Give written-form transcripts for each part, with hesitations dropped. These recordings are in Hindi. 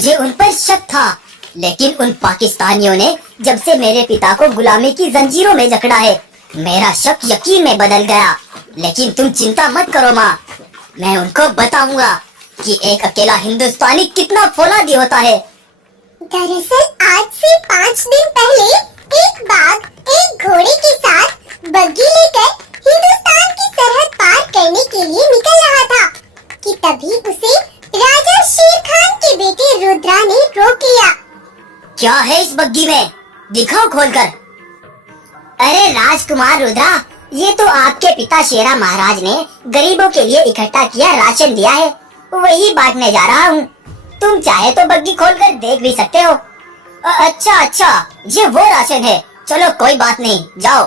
मुझे उन पर शक था, लेकिन उन पाकिस्तानियों ने जब से मेरे पिता को गुलामी की जंजीरों में जकड़ा है, मेरा शक यकीन में बदल गया। लेकिन तुम चिंता मत करो माँ, मैं उनको बताऊंगा कि एक अकेला हिंदुस्तानी कितना फौलादी होता है। दरअसल आज से 5 दिन पहले एक बाघ एक घोड़े के साथ बग्घी लेकर हिंदुस्तान की सरहद पार करने के लिए निकल रहा था कि तभी उसे राजा शेर खान के बेटे रुद्रा ने रोक लिया। क्या है इस बग्घी में, दिखाओ खोलकर। अरे राजकुमार रुद्रा, ये तो आपके पिता शेरा महाराज ने गरीबों के लिए इकट्ठा किया राशन दिया है, वही बांटने जा रहा हूँ। तुम चाहे तो बग्घी खोलकर देख भी सकते हो। अच्छा, ये वो राशन है, चलो कोई बात नहीं, जाओ।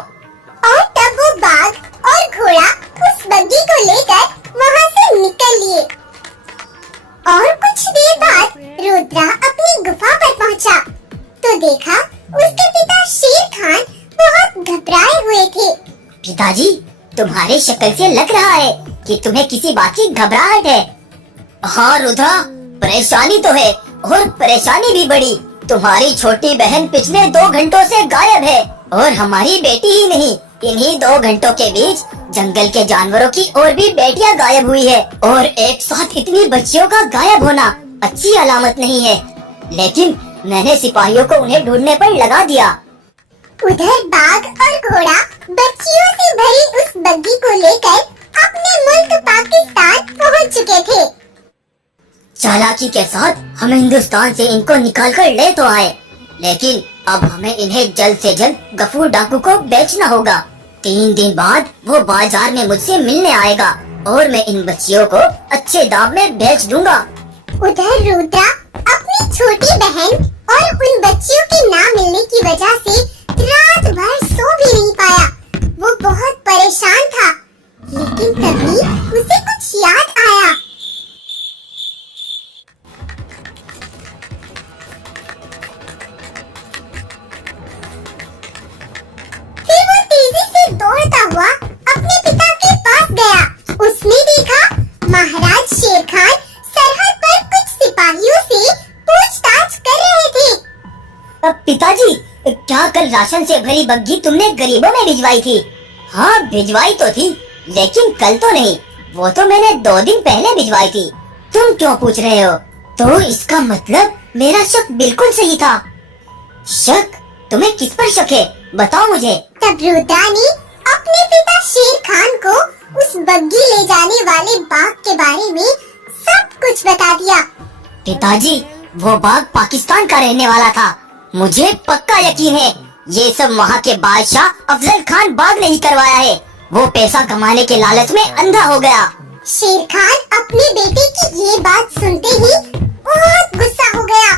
और तब वो बाघ और घोड़ा उस बग्घी को लेकर वहाँ से निकल लिए। और कुछ देर बाद रुद्रा अपनी गुफा पर पहुँचा तो देखा उसके पिता शेर खान बहुत घबराए हुए थे। पिताजी, तुम्हारी शक्ल से लग रहा है कि तुम्हें किसी बात की घबराहट है। हाँ रुद्रा, परेशानी तो है, और परेशानी भी बड़ी। तुम्हारी छोटी बहन पिछले 2 घंटों से गायब है, और हमारी बेटी ही नहीं, इन्हीं 2 घंटों के बीच जंगल के जानवरों की और भी बेटियां गायब हुई है। और एक साथ इतनी बच्चियों का गायब होना अच्छी अलामत नहीं है। लेकिन मैंने सिपाहियों को उन्हें ढूंढने पर लगा दिया। उधर बाघ और घोड़ा बच्चियों से भरी उस बग्घी को लेकर अपने मुल्क पाकिस्तान पहुंच चुके थे। चालाकी के साथ हम हिंदुस्तान से इनको निकाल कर ले तो आए, लेकिन अब हमें इन्हें जल्द से जल्द गफूर डाकू को बेचना होगा। 3 दिन बाद वो बाजार में मुझसे मिलने आएगा और मैं इन बच्चियों को अच्छे दाम में बेच दूंगा। उधर रुद्रा अपनी छोटी बहन और उन बच्चियों के ना मिलने की वजह से रात भर सो भी नहीं पाया। वो बहुत परेशान था, लेकिन तभी उसे कुछ याद आया। फिर वो तेजी से दौड़ता हुआ अपने पिता के पास गया। उसने देखा महाराज शेर खान सरहद पर कुछ सिपाहियों से पूछताछ कर रहे थे। पिताजी, क्या कल राशन से भरी बग्घी तुमने गरीबों में भिजवाई थी? हाँ भिजवाई तो थी, लेकिन कल तो नहीं, वो तो मैंने 2 दिन पहले भिजवाई थी। तुम क्यों पूछ रहे हो? तो इसका मतलब मेरा शक बिल्कुल सही था। शक? तुम्हें किस पर शक है, बताओ मुझे। तब रुद्रा ने अपने पिता शेर खान को उस बग्घी ले जाने वाले बाघ के बारे में सब कुछ बता दिया। पिताजी, वो बाघ पाकिस्तान का रहने वाला था, मुझे पक्का यकीन है। ये सब वहाँ के बादशाह अफजल खान बाघ ने ही करवाया है। वो पैसा कमाने के लालच में अंधा हो गया। शेर खान अपने बेटे की ये बात सुनते ही बहुत गुस्सा हो गया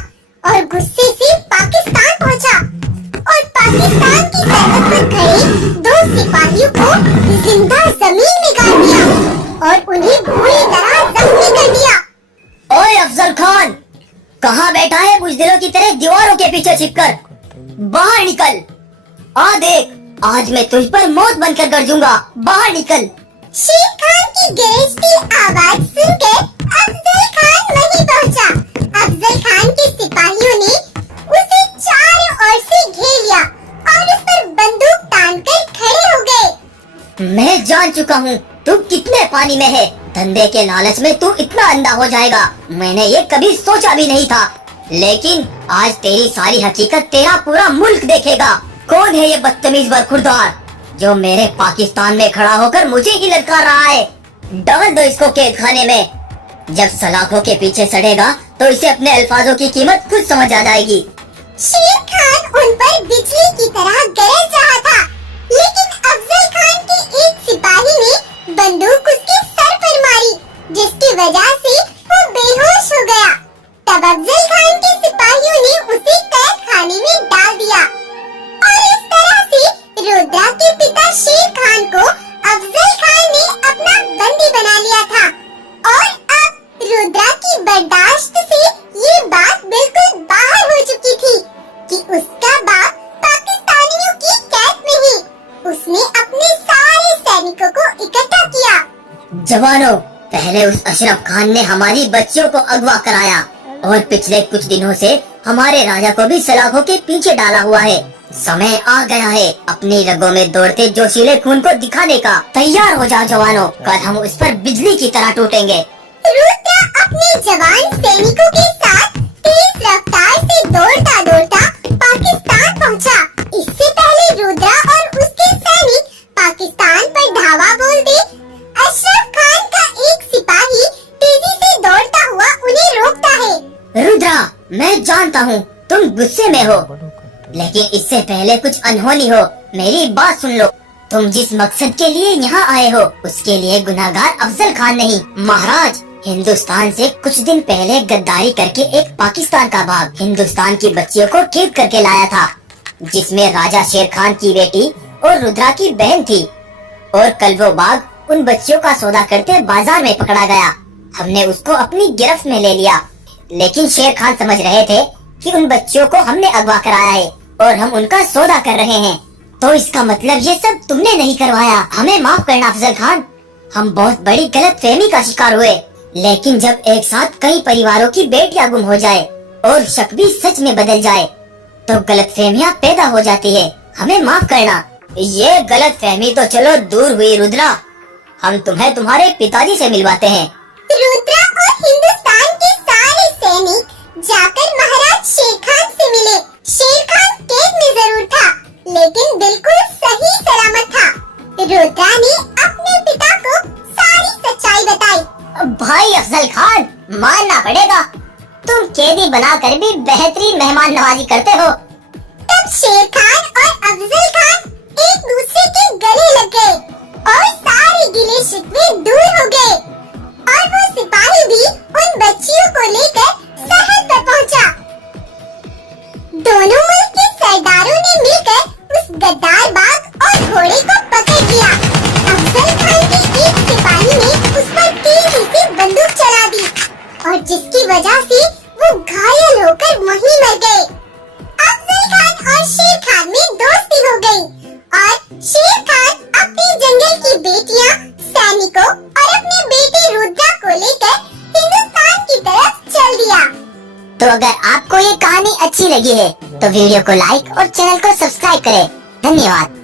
और गुस्से से पाकिस्तान पहुँचा और पाकिस्तान की सरहद पर खड़े 2 सिपाहियों को जिंदा जमीन में गाड़ दिया और उन्हें बुरी तरह जख्मी कर दिया। ओए अफजल खान, कहाँ बैठा है बुज़दिलों की तरह दीवारों के पीछे छिपकर? बाहर निकल। देख, आज मैं तुझ पर मौत बनकर गरजूंगा, बाहर निकल। शेर खान की गरजती आवाज सुनकर अफजल खान वहीं पहुंचा। अफजल खान के सिपाहियों ने उसे चारों ओर से घेर लिया और उस पर बंदूक तानकर खड़े हो गए। मैं जान चुका हूँ तू कितने पानी में है। धंधे के लालच में तू इतना अंधा हो जाएगा, मैंने ये कभी सोचा भी नहीं था। लेकिन आज तेरी सारी हकीकत तेरा पूरा मुल्क देखेगा। कौन है ये बदतमीज बरखुरदार जो मेरे पाकिस्तान में खड़ा होकर मुझे ही ललकार रहा है? डाल दो इसको कैद खाने में। जब सलाखों के पीछे सड़ेगा तो इसे अपने अल्फाजों की कीमत खुद समझ आ जाएगी। शेर खान उन पर बिजली की तरह गरज रहा था, लेकिन अफजल खान के एक सिपाही ने बंदूक उसके सर पर मारी, जिसकी वजह से वो बेहोश हो गया। तब अफजल खान के सिपाहियों ने उसे कैद खाने में डाल दिया और इस तरह से रुद्रा के पिता शेर खान को अफजल खान ने अपना बंदी बना लिया था। और अब रुद्रा की बर्दाश्त से ये बात बिल्कुल बाहर हो चुकी थी कि उसका बाप पाकिस्तानियों की कैद में है। उसने अपने सारे सैनिकों को इकट्ठा किया। जवानों, पहले उस अशरफ खान ने हमारी बच्चियों को अगवा कराया और पिछले कुछ दिनों से हमारे राजा को भी सलाखों के पीछे डाला हुआ है। समय आ गया है अपनी रगों में दौड़ते जोशीले खून को दिखाने का। तैयार हो जाओ जवानों, कल हम उस पर बिजली की तरह टूटेंगे। रुद्र अपने जवान सैनिकों के साथ तेज रफ्तार से दौड़ता दौड़ता पाकिस्तान पहुंचा। इससे पहले रुद्र और उसके सैनिक पाकिस्तान पर धावा बोल दे, अशरफ खान का एक सिपाही तेजी से दौड़ता हुआ उन्हें रोकता है। रुद्रा, मैं जानता हूँ तुम गुस्से में हो, लेकिन इससे पहले कुछ अनहोनी हो। मेरी बात सुन लो। तुम जिस मकसद के लिए यहाँ आए हो उसके लिए गुनाहगार अफजल खान नहीं। महाराज, हिंदुस्तान से कुछ दिन पहले गद्दारी करके एक पाकिस्तान का बाग हिंदुस्तान की बच्चियों को कैद करके लाया था, जिसमें राजा शेर खान की बेटी और रुद्रा की बहन थी। और कल वो बाग उन बच्चियों का सौदा करते बाजार में पकड़ा गया। हमने उसको अपनी गिरफ्त में ले लिया, लेकिन शेर खान समझ रहे थे कि उन बच्चियों को हमने अगवा कराया है और हम उनका सौदा कर रहे हैं। तो इसका मतलब ये सब तुमने नहीं करवाया। हमें माफ करना अफजल खान, हम बहुत बड़ी गलतफहमी का शिकार हुए। लेकिन जब एक साथ कई परिवारों की बेटियां गुम हो जाए और शक भी सच में बदल जाए तो गलतफहमियां पैदा हो जाती है। हमें माफ करना। ये गलतफहमी तो चलो दूर हुई रुद्रा, हम तुम्हें तुम्हारे पिताजी से मिलवाते हैं। रुद्र और हिंदुस्तान के सारे सैनिक जाकर महाराज शेर खान से मिले। शेर खान कैद में जरूर था, लेकिन बिल्कुल सही सलामत था। रुद्र ने अपने पिता को सारी सच्चाई बताई। भाई अफजल खान, मानना पड़ेगा, तुम कैदी बनाकर भी बेहतरीन मेहमान नवाजी करते हो। तब शेर खान और अफजल खान एक दूसरे के गले लग गए और सारे गिले शिकवे दूर हो गए। और वो सिपाही भी उन बच्चियों को लेकर सरहद पर पहुंचा। दोनों मुल्क के सरदारों ने मिलकर उस गद्दार बाग और घोड़े को पकड़ लिया। अफजल खान के एक सिपाही ने उस पर तेजी से बंदूक चला दी और जिसकी वजह से वो घायल होकर वहीं मर गए। अफजल खान और शेर खान में दोस्ती हो गई और शेर खान अपने जंगल की बेटियां, सैनिकों और अपने बेटे रुद्रा को लेकर हिंदुस्तान की तरफ चल दिया। तो अगर आपको ये कहानी अच्छी लगी है तो वीडियो को लाइक और चैनल को सब्सक्राइब करें। धन्यवाद।